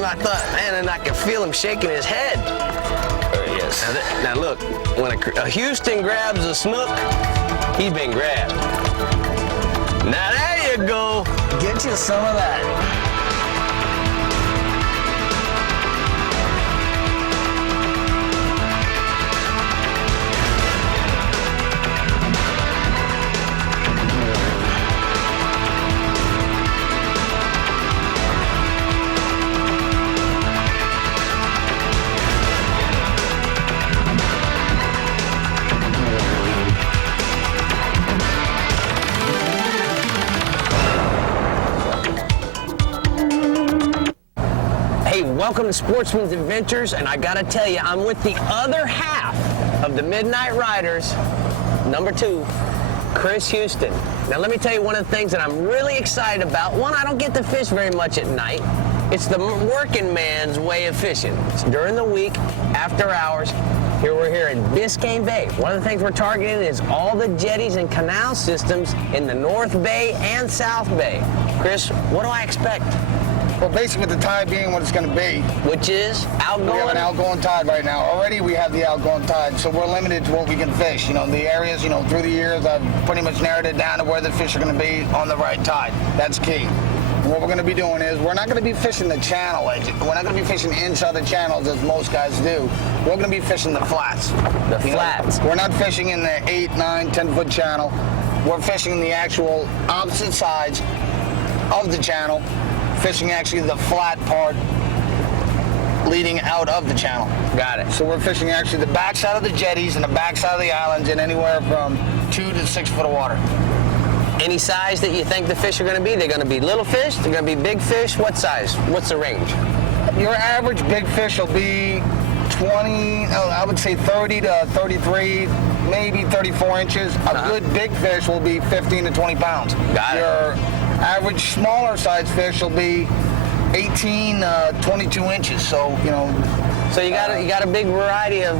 him, I thought, man, and I could feel him shaking his head. There he is. Now look, when a Houston grabs a snook, he's been grabbed. Now there you go. Get you some of that. Welcome to Sportsman's Adventures, and I gotta tell you, I'm with the other half of the Midnight Riders, number 2, Chris Houston. Now let me tell you one of the things that I'm really excited about. One, I don't get to fish very much at night. It's the working man's way of fishing. It's during the week, after hours. Here we're here in Biscayne Bay. One of the things we're targeting is all the jetties and canal systems in the North Bay and South Bay. Chris, what do I expect? Well, basically with the tide being what it's going to be. Which is outgoing? We have an outgoing tide right now. Already we have the outgoing tide, so we're limited to what we can fish. You know, the areas, you know, through the years, I've pretty much narrowed it down to where the fish are going to be on the right tide. That's key. And what we're going to be doing is we're not going to be fishing the channel edge. We're not going to be fishing inside the channels as most guys do. We're going to be fishing the flats. The flats. We're not fishing in the 8, 9, 10-foot channel. We're fishing the actual opposite sides of the channel, fishing actually the flat part leading out of the channel. Got it. So we're fishing actually the backside of the jetties and the backside of the islands in anywhere from 2 to 6 foot of water. Any size that you think the fish are going to be? They're going to be little fish? They're going to be big fish? What size? What's the range? Your average big fish will be 20, I would say 30 to 33, maybe 34 inches. A good big fish will be 15 to 20 pounds. Got it. Your average smaller size fish will be 18, 22 inches. So, you know. So you got a big variety of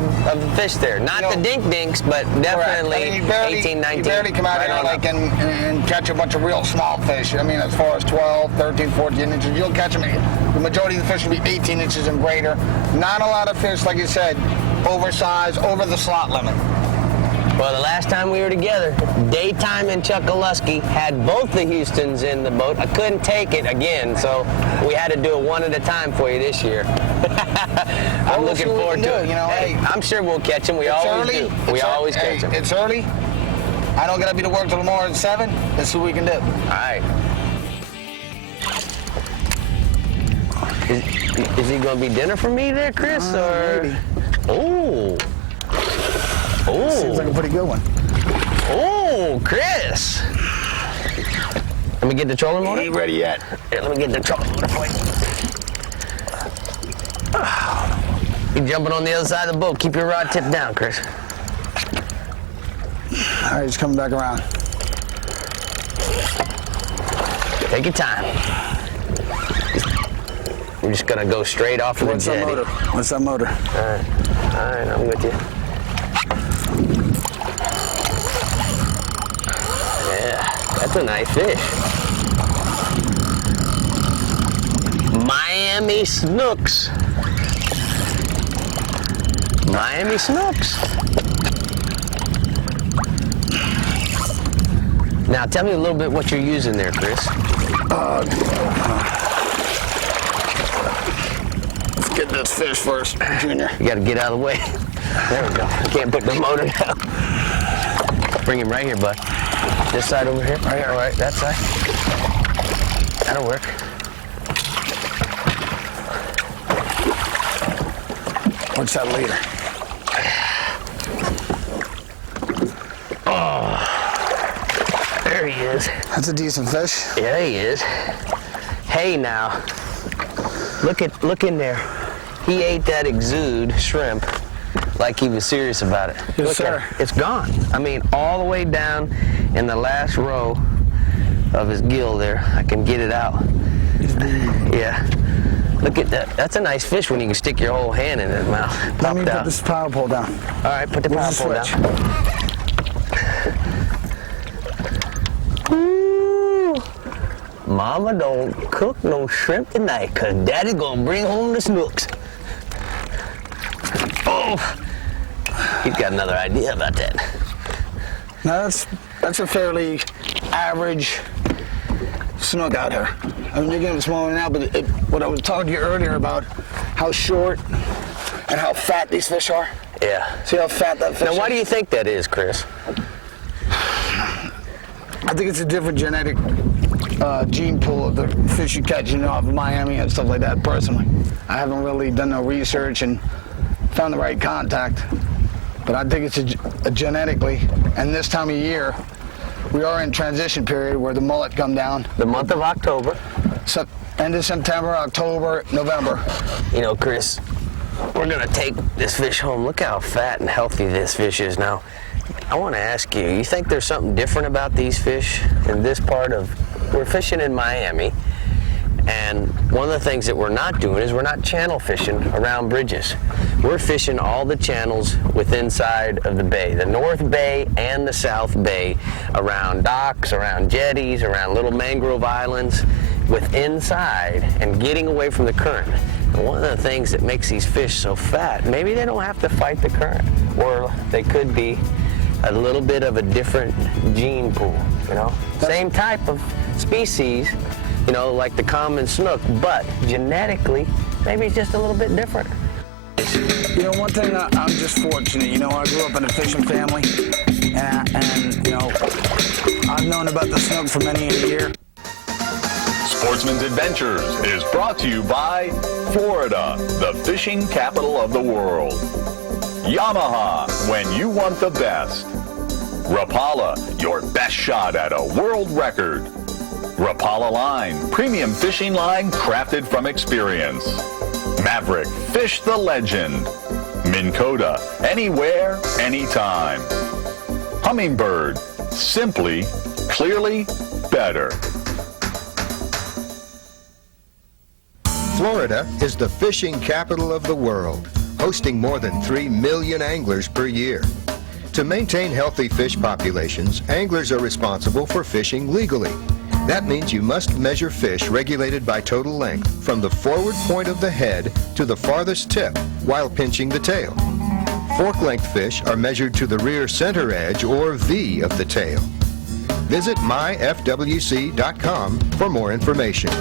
fish there. Not the dink-dinks, but definitely 18, 19. You barely come out here and catch a bunch of real small fish. I mean, as far as 12, 13, 14 inches, you'll catch them. The majority of the fish will be 18 inches and greater. Not a lot of fish, like you said, oversized, over the slot limit. Well, the last time we were together, Daytime and Chuckaluski had both the Houstons in the boat. I couldn't take it again, so we had to do it one at a time for you this year. I'm looking forward to it. You know, hey, I'm sure we'll catch them. We always do. We always catch them. It's early. I don't gotta be to work till tomorrow at 7. Let's see what we can do. All right. Is he gonna be dinner for me there, Chris? Or maybe. Oh. Oh. Seems like a pretty good one. Oh, Chris. Let me get the trolling motor. Ain't ready yet. Here, let me get the trolling motor for you. You're jumping on the other side of the boat. Keep your rod tipped down, Chris. All right, it's coming back around. Take your time. We're just gonna go straight off of the jetty. What's that motor? All right, I'm with you. Yeah, that's a nice fish. Miami Snooks. Miami Snooks. Now, tell me a little bit what you're using there, Chris. Let's get this fish first, Junior. You gotta get out of the way. There we go. Can't put the motor down. Bring him right here, bud. This side over here. Right here. All right, that side. That'll work. What's that leader? Oh, there he is. That's a decent fish. Yeah, he is. Hey, now, look in there. He ate that exude shrimp like he was serious about it. Yes, look sir. It's gone. I mean, all the way down in the last row of his gill there. I can get it out. Yeah. Look at that. That's a nice fish when you can stick your whole hand in his mouth. Let me put this power pole down. All right, put the power pole down. Ooh. Mama don't cook no shrimp tonight, 'cause Daddy's gonna bring home the snooks. Oh, he's got another idea about that. Now that's a fairly average snook out here. I mean, you're getting smaller now, but what I was talking to you earlier about how short and how fat these fish are. Yeah. See how fat that fish is? Now, why do you think that is, Chris? I think it's a different genetic gene pool of the fish you catch, off of Miami and stuff like that, personally. I haven't really done no research and found the right contact, but I think it's a genetically, and this time of year, we are in transition period where the mullet come down. The month of October. End of September, October, November. You know, Chris, we're gonna take this fish home. Look how fat and healthy this fish is now. I want to ask you, you think there's something different about these fish in this part of, we're fishing in Miami, and one of the things that we're not doing is we're not channel fishing around bridges. We're fishing all the channels within side of the bay, the North Bay and the South Bay, around docks, around jetties, around little mangrove islands, with inside and getting away from the current. And one of the things that makes these fish so fat, maybe they don't have to fight the current, or they could be a little bit of a different gene pool, Same type of species, like the common snook, but genetically, maybe it's just a little bit different. One thing, I'm just fortunate, I grew up in a fishing family, and I've known about the snook for many a year. Sportsman's Adventures is brought to you by Florida, the fishing capital of the world. Yamaha, when you want the best. Rapala, your best shot at a world record. Rapala Line, premium fishing line crafted from experience. Maverick, fish the legend. Minn Kota, anywhere, anytime. Humminbird, simply, clearly, better. Florida is the fishing capital of the world, hosting more than 3 million anglers per year. To maintain healthy fish populations, anglers are responsible for fishing legally. That means you must measure fish regulated by total length from the forward point of the head to the farthest tip while pinching the tail. Fork-length fish are measured to the rear center edge or V of the tail. Visit myfwc.com for more information.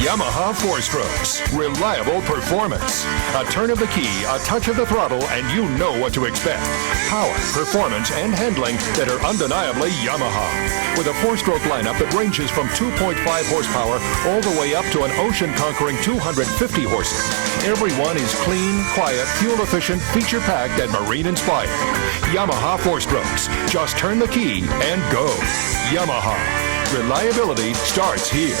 Yamaha 4-strokes. Reliable performance. A turn of the key, a touch of the throttle, and you know what to expect. Power, performance, and handling that are undeniably Yamaha. With a 4-stroke lineup that ranges from 2.5 horsepower all the way up to an ocean-conquering 250 horses. Everyone is clean, quiet, fuel-efficient, feature-packed, and marine-inspired. Yamaha 4-strokes. Just turn the key and go. Yamaha. Reliability starts here.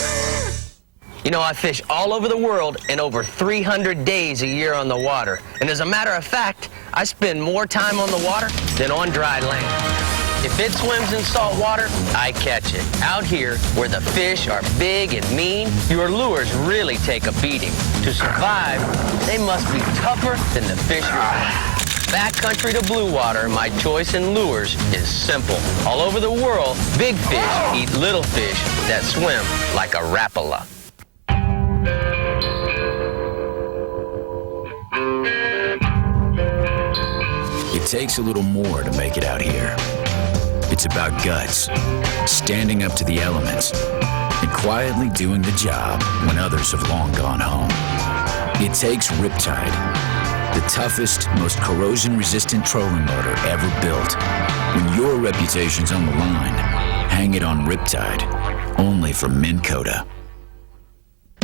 I fish all over the world in over 300 days a year on the water. And as a matter of fact, I spend more time on the water than on dry land. If it swims in salt water, I catch it. Out here, where the fish are big and mean, your lures really take a beating. To survive, they must be tougher than the fish yourself. Backcountry to blue water, my choice in lures is simple. All over the world, big fish eat little fish that swim like a Rapala. It takes a little more to make it out here. It's about guts, standing up to the elements, and quietly doing the job when others have long gone home. It takes Riptide, the toughest, most corrosion-resistant trolling motor ever built. When your reputation's on the line, hang it on Riptide, only from Minn Kota.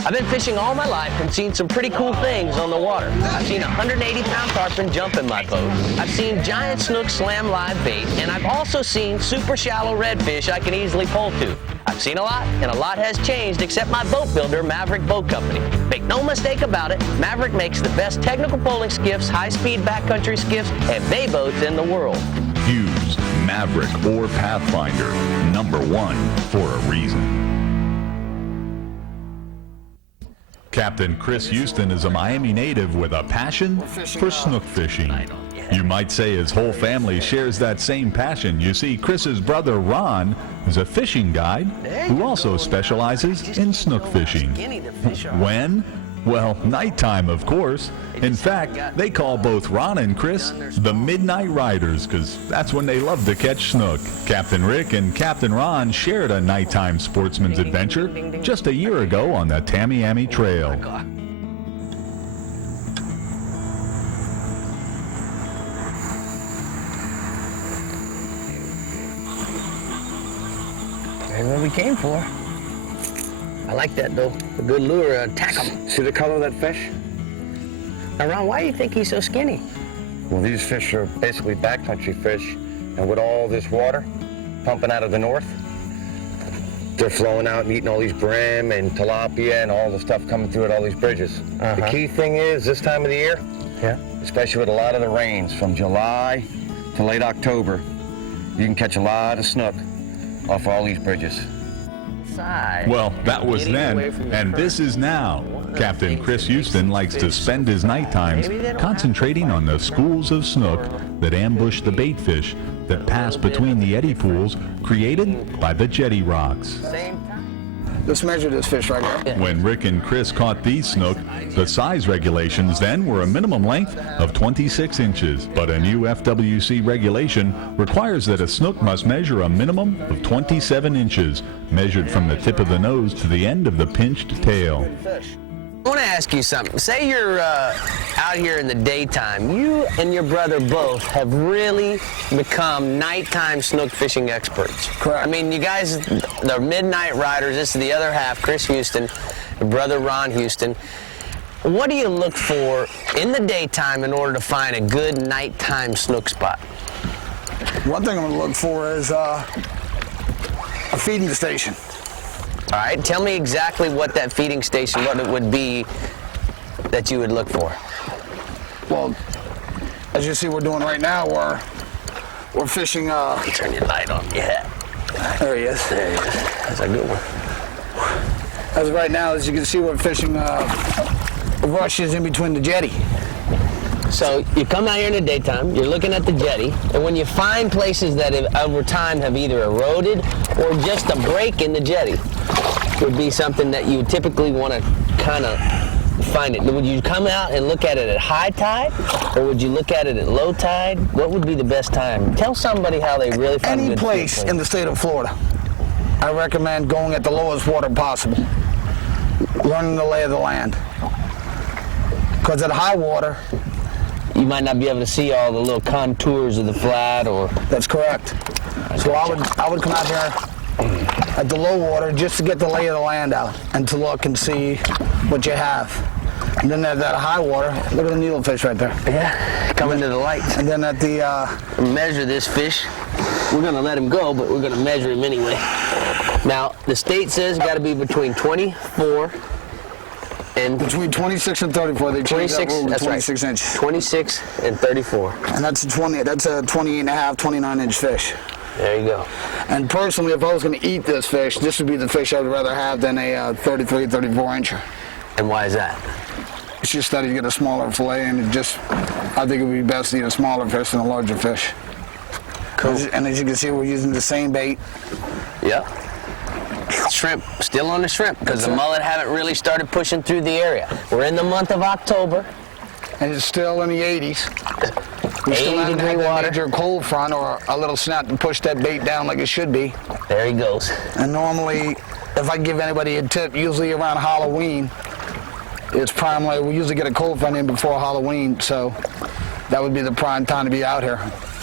I've been fishing all my life and seen some pretty cool things on the water. I've seen 180-pound tarpon jump in my boat. I've seen giant snook slam live bait, and I've also seen super shallow redfish I can easily pull to. I've seen a lot, and a lot has changed except my boat builder, Maverick Boat Company. Make no mistake about it, Maverick makes the best technical poling skiffs, high-speed backcountry skiffs, and bay boats in the world. Use Maverick or Pathfinder, #1 for a reason. Captain Chris Houston is a Miami native with a passion for snook fishing. You might say his whole family shares that same passion. You see, Chris's brother Ron is a fishing guide who also specializes in snook fishing. When? Well, nighttime, of course. In fact, they call both Ron and Chris the Midnight Riders because that's when they love to catch snook. Captain Rick and Captain Ron shared a nighttime sportsman's adventure just a year ago on the Tamiami Trail. That's what we came for. I like that, though. A good lure, attack him. See the color of that fish? Now, Ron, why do you think he's so skinny? Well, these fish are basically backcountry fish, and with all this water pumping out of the north, they're flowing out and eating all these brim and tilapia and all the stuff coming through at all these bridges. The key thing is, this time of the year, especially with a lot of the rains from July to late October, you can catch a lot of snook off all these bridges. Well, that was then, and this is now. Captain Chris Houston likes to spend his night times concentrating on the schools of snook that ambush the bait fish that pass between the eddy pools created by the jetty rocks. Let's measure this fish right here. When Rick and Chris caught these snook, the size regulations then were a minimum length of 26 inches. But a new FWC regulation requires that a snook must measure a minimum of 27 inches, measured from the tip of the nose to the end of the pinched tail. I want to ask you something. Say you're out here in the daytime. You and your brother both have really become nighttime snook fishing experts. Correct. I mean, you guys, the Midnight Riders, this is the other half, Chris Houston, your brother Ron Houston. What do you look for in the daytime in order to find a good nighttime snook spot? One thing I'm going to look for is a feeding station. All right, tell me exactly what that feeding station, what it would be that you would look for. Well, as you see we're doing right now, we're fishing. Turn your light on. Yeah. There he is. There he is. That's a good one. As of right now, as you can see, we're fishing rushes in between the jetty. So you come out here in the daytime, you're looking at the jetty, and when you find places that have, over time have either eroded or just a break in the jetty, would be something that you would typically want to kind of find it. Would you come out and look at it at high tide, or would you look at it at low tide? What would be the best time? Tell somebody how they really find Any place in the state of Florida, I recommend going at the lowest water possible, learning the lay of the land. Because at high water, you might not be able to see all the little contours of the flat, or... That's correct. So I would come out here at the low water just to get the lay of the land out and to look and see what you have. And then at that high water, look at the needlefish right there. Yeah, coming to the light. And then at the... measure this fish. We're going to let him go, but we're going to measure him anyway. Now, the state says it's got to be between 24 and... Between 26 and 34. They changed that rule to 26 right. inches. 26 and 34. And that's a 28 and a half, 29-inch fish. There you go. And personally, if I was going to eat this fish, this would be the fish I would rather have than a 33, 34-incher. And why is that? It's just that you get a smaller fillet, and I think it would be best to eat a smaller fish than a larger fish. Cool. And as you can see, we're using the same bait. Yep. Shrimp, still on the shrimp, because the mullet haven't really started pushing through the area. We're in the month of October. And it's still in the 80s. We still haven't had that major cold front or a little snap to push that bait down like it should be. There he goes. And normally, if I give anybody a tip, usually around Halloween, it's prime. We usually get a cold front in before Halloween, so that would be the prime time to be out here.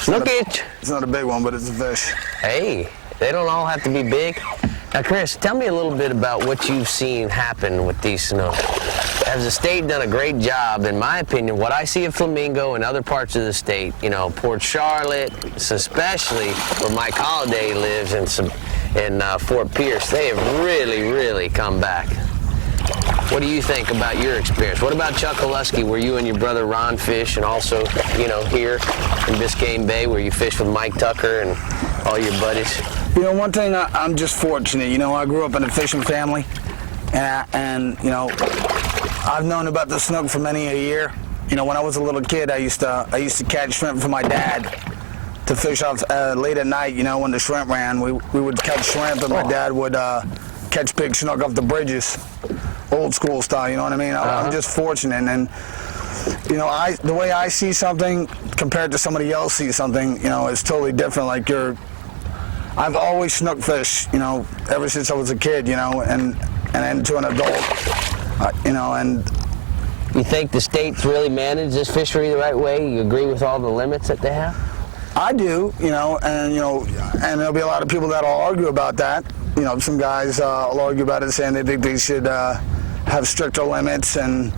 Look it. It's not a big one, but it's a fish. Hey, they don't all have to be big. Now, Chris, tell me a little bit about what you've seen happen with these snook. Has the state done a great job? In my opinion, what I see of Flamingo and other parts of the state, you know, Port Charlotte, especially where Mike Holliday lives in Fort Pierce, they have really, really come back. What do you think about your experience? What about Chokoloskee, where you and your brother Ron fish, and also, you know, here in Biscayne Bay, where you fish with Mike Tucker and all your buddies? You know, one thing, I'm just fortunate. You know, I grew up in a fishing family, and you know, I've known about the snook for many a year. You know, when I was a little kid, I used to catch shrimp for my dad to fish off late at night. You know, when the shrimp ran, we would catch shrimp, and my dad would catch big snook off the bridges, old school style. You know what I mean? I'm just fortunate, and you know, the way I see something compared to somebody else sees something, you know, is totally different. Like I've always snook fished, you know, ever since I was a kid, you know, and into an adult, you know, and. You think the state's really managed this fishery the right way? You agree with all the limits that they have? I do, you know, and there'll be a lot of people that'll argue about that. You know, some guys will argue about it, saying they think they should have stricter limits and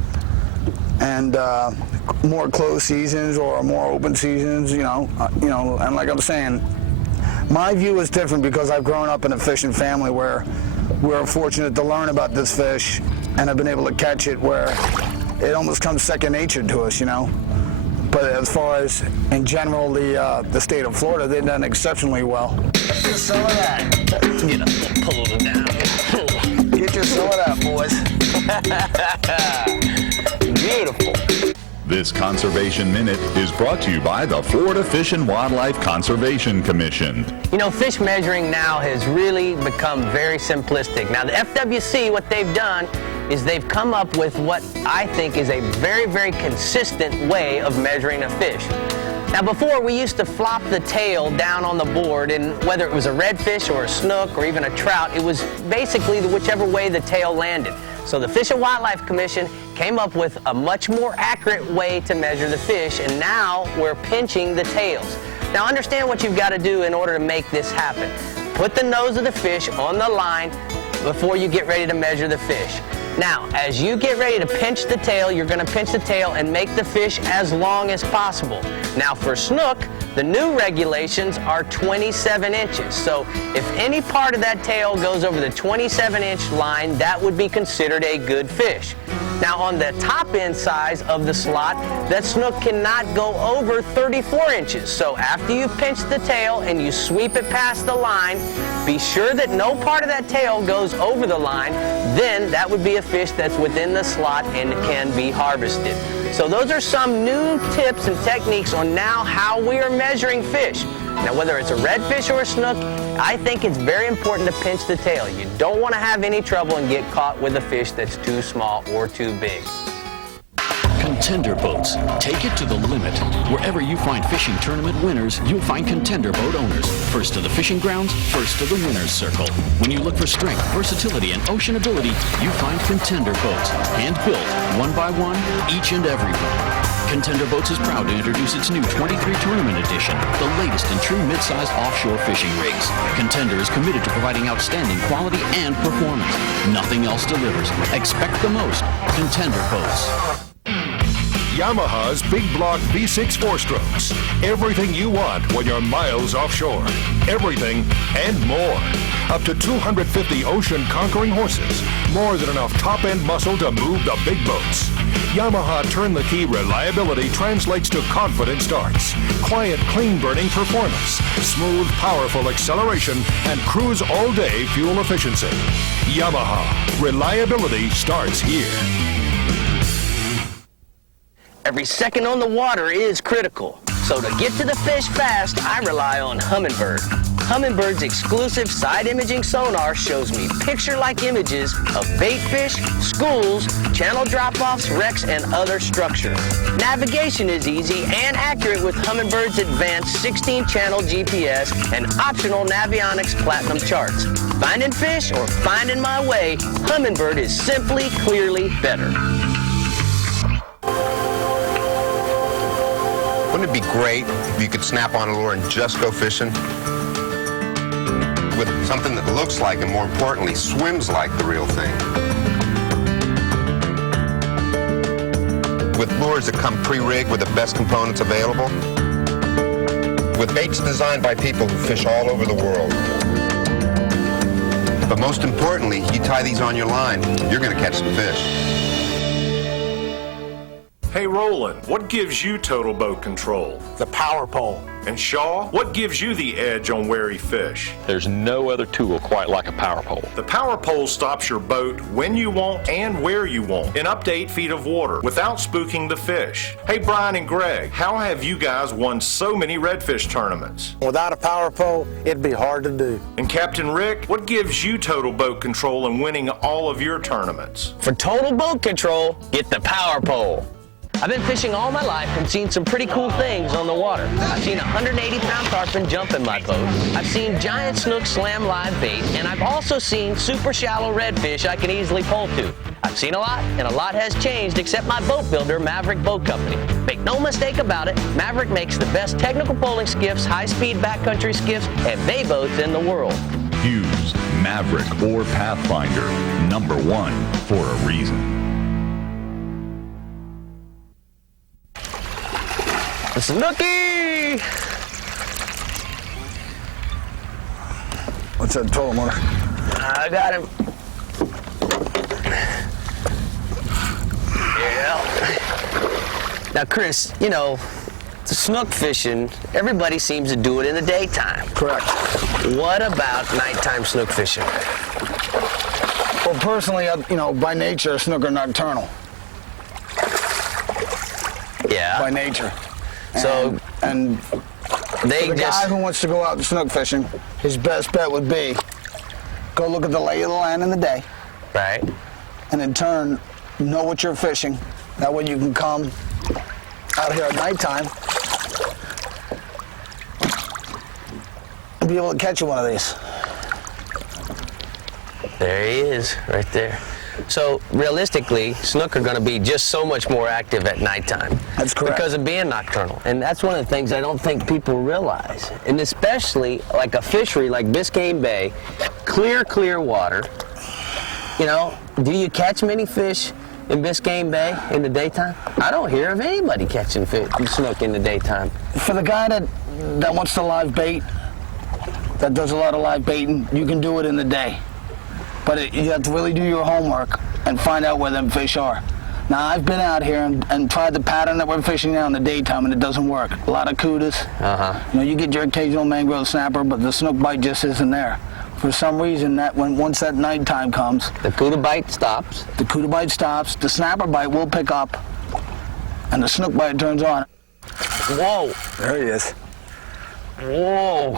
more closed seasons or more open seasons. You know, and like I'm saying, my view is different because I've grown up in a fishing family where we're fortunate to learn about this fish and have been able to catch it where it almost comes second nature to us, you know. But as far as, in general, the state of Florida, they've done exceptionally well. Get some of that. You know, pull it down. Get you some of that, boys. Beautiful. This Conservation Minute is brought to you by the Florida Fish and Wildlife Conservation Commission. You know, fish measuring now has really become very simplistic. Now, the FWC, what they've done is they've come up with what I think is a very, very consistent way of measuring a fish. Now, before, we used to flop the tail down on the board, and whether it was a redfish or a snook or even a trout, it was basically whichever way the tail landed. So the Fish and Wildlife Commission came up with a much more accurate way to measure the fish, and now we're pinching the tails. Now, understand what you've got to do in order to make this happen. Put the nose of the fish on the line before you get ready to measure the fish. Now, as you get ready to pinch the tail, you're going to pinch the tail and make the fish as long as possible. Now, for snook, the new regulations are 27 inches. So if any part of that tail goes over the 27-inch line, that would be considered a good fish. Now, on the top end size of the slot, that snook cannot go over 34 inches. So after you've pinched the tail and you sweep it past the line, be sure that no part of that tail goes over the line. Then that would be a fish that's within the slot and can be harvested. So those are some new tips and techniques on now how we are measuring fish. Now, whether it's a redfish or a snook, I think it's very important to pinch the tail. You don't want to have any trouble and get caught with a fish that's too small or too big. Contender boats. Take it to the limit. Wherever you find fishing tournament winners, you'll find Contender boat owners. First to the fishing grounds, first to the winner's circle. When you look for strength, versatility, and ocean ability, you find Contender boats. Hand-built, one by one, each and every one. Contender Boats is proud to introduce its new 23 Tournament Edition, the latest in true mid-sized offshore fishing rigs. Contender is committed to providing outstanding quality and performance. Nothing else delivers. Expect the most. Contender Boats. Yamaha's Big Block V6 4-strokes. Everything you want when you're miles offshore. Everything and more. Up to 250 ocean-conquering horses. More than enough top-end muscle to move the big boats. Yamaha turn-the-key reliability translates to confident starts. Quiet, clean-burning performance. Smooth, powerful acceleration. And cruise all-day fuel efficiency. Yamaha. Reliability starts here. Every second on the water is critical. So to get to the fish fast, I rely on Humminbird. Humminbird's exclusive side imaging sonar shows me picture-like images of bait fish, schools, channel drop-offs, wrecks, and other structures. Navigation is easy and accurate with Humminbird's advanced 16-channel GPS and optional Navionics Platinum charts. Finding fish or finding my way, Humminbird is simply, clearly better. Wouldn't it be great if you could snap on a lure and just go fishing with something that looks like and, more importantly, swims like the real thing? With lures that come pre-rigged with the best components available? With baits designed by people who fish all over the world? But most importantly, you tie these on your line, you're going to catch some fish. Hey, Roland, what gives you total boat control? The power pole. And Shaw, what gives you the edge on wary fish? There's no other tool quite like a power pole. The power pole stops your boat when you want and where you want in up to 8 feet of water without spooking the fish. Hey, Brian and Greg, how have you guys won so many redfish tournaments? Without a power pole, it'd be hard to do. And Captain Rick, what gives you total boat control in winning all of your tournaments? For total boat control, get the power pole. I've been fishing all my life and seen some pretty cool things on the water. I've seen 180-pound tarpon jump in my boat. I've seen giant snook slam live bait, and I've also seen super shallow redfish I can easily pull to. I've seen a lot, and a lot has changed except my boat builder, Maverick Boat Company. Make no mistake about it, Maverick makes the best technical poling skiffs, high-speed backcountry skiffs, and bay boats in the world. Use Maverick or Pathfinder, #1 for a reason. Snooky! What's that total motor? I got him. Yeah. Now, Chris, you know, the snook fishing, everybody seems to do it in the daytime. Correct. What about nighttime snook fishing? Well, personally, you know, by nature, snook are nocturnal. Yeah. By nature. So, and they the just... guy who wants to go out snook fishing, his best bet would be go look at the lay of the land in the day. Right. And in turn, know what you're fishing. That way you can come out here at nighttime and be able to catch you one of these. There he is, right there. So, realistically, snook are going to be just so much more active at nighttime. That's correct. Because of being nocturnal. And that's one of the things I don't think people realize. And especially like a fishery like Biscayne Bay, clear water. You know, do you catch many fish in Biscayne Bay in the daytime? I don't hear of anybody catching snook in the daytime. For the guy that wants to live bait, that does a lot of live baiting, you can do it in the day. But you have to really do your homework and find out where them fish are. Now, I've been out here and tried the pattern that we're fishing now in the daytime, and it doesn't work. A lot of cudas. You know, you get your occasional mangrove snapper, but the snook bite just isn't there. For some reason, once that nighttime comes, the cuda bite stops. The cuda bite stops. The snapper bite will pick up, and the snook bite turns on. Whoa! There he is. Whoa!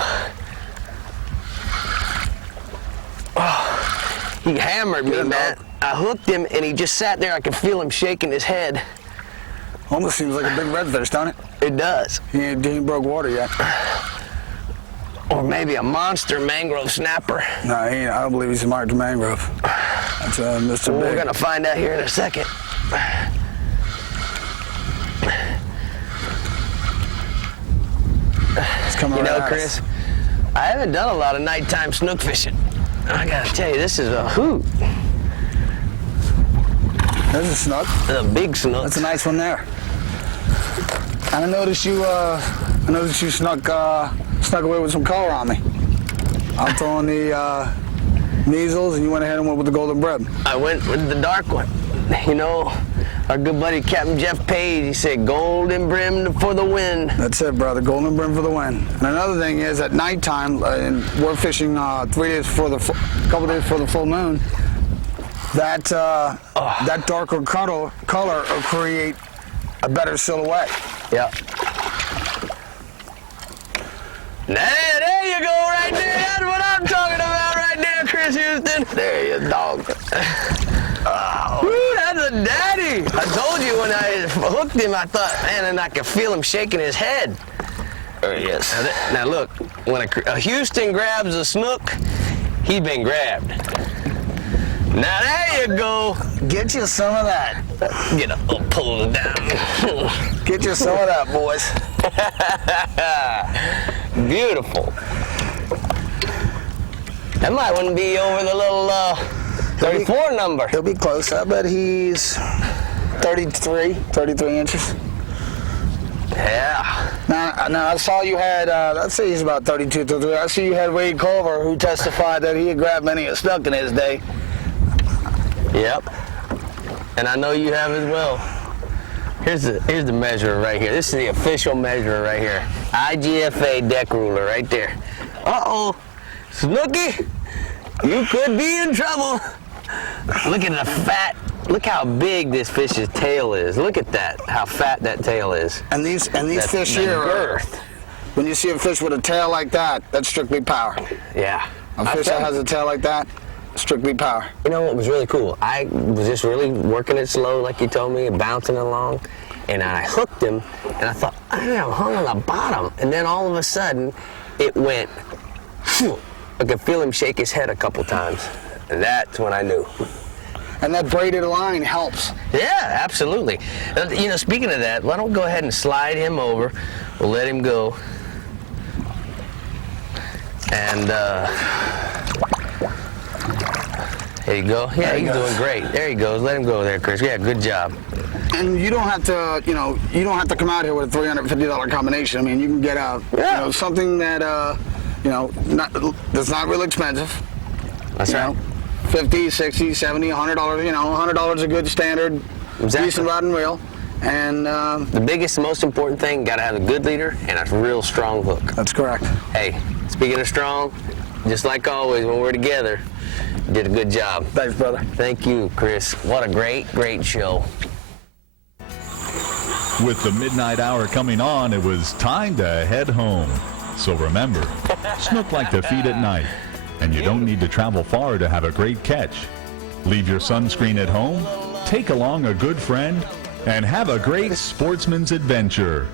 Oh. He hammered me, man. I hooked him, and he just sat there. I could feel him shaking his head. Almost seems like a big redfish, don't it? It does. He ain't broke water yet. Or maybe a monster mangrove snapper. No, he ain't. I don't believe he's a monster mangrove. That's Mr. Big. We're gonna find out here in a second. It's coming you know, right Chris, I haven't done a lot of nighttime snook fishing. I gotta tell you, this is a hoot. There's a snook. A big snook. That's a nice one there. And I noticed you snuck away with some color on me. I'm throwing the measles, and you went ahead and went with the golden brim. I went with the dark one. You know, our good buddy Captain Jeff Page, he said, golden brim for the win. That's it, brother, golden brim for the win. And another thing is, at nighttime, and we're fishing 3 days before couple days before the full moon, that darker color will create a better silhouette. Yep. There you go, right there. That's what I'm talking about right there, Chris Houston. There you dog. Oh. Woo, that's a daddy. I told you when I hooked him, I thought, man, and I could feel him shaking his head. Yes. Now look, when a Houston grabs a snook, he's been grabbed. Now there you go. Get you some of that. Get up, pull it down. Get you some of that, boys. Beautiful. That might wouldn't be over the little 34 number. He'll be close. I bet he's 33 inches. Yeah. Now I saw you had, I'd say he's about 32, 33. I see you had Wade Culver, who testified that he had grabbed many a snook in his day. Yep. And I know you have as well. Here's the measurer right here. This is the official measurer right here. IGFA deck ruler right there. Uh-oh, Snooky, you could be in trouble. Look at the fat. Look how big this fish's tail is. Look at that, how fat that tail is. And these fish here, when you see a fish with a tail like that, that's strictly power. Yeah. A fish that has a tail like that, strictly power. You know what was really cool? I was just really working it slow, like you told me, and bouncing along, and I hooked him, and I thought, I hung on the bottom, and then all of a sudden, it went, phew. I could feel him shake his head a couple times, and that's when I knew. And that braided line helps. Yeah, absolutely. You know, speaking of that, why don't we go ahead and slide him over. We'll let him go. And, there you go. Yeah, he's doing great. There he goes. Let him go there, Chris. Yeah, good job. And you don't have to, you don't have to come out here with a $350 combination. I mean, you can get something that, that's not real expensive. That's right. $50, $60, $70, $100. $100 is a good standard, decent rod and reel. And the biggest, most important thing, got to have a good leader and a real strong hook. That's correct. Hey, speaking of strong, just like always, when we're together, you did a good job. Thanks, brother. Thank you, Chris. What a great show. With the midnight hour coming on, it was time to head home. So remember, snook like to feed at night, and you don't need to travel far to have a great catch. Leave your sunscreen at home, take along a good friend, and have a great sportsman's adventure.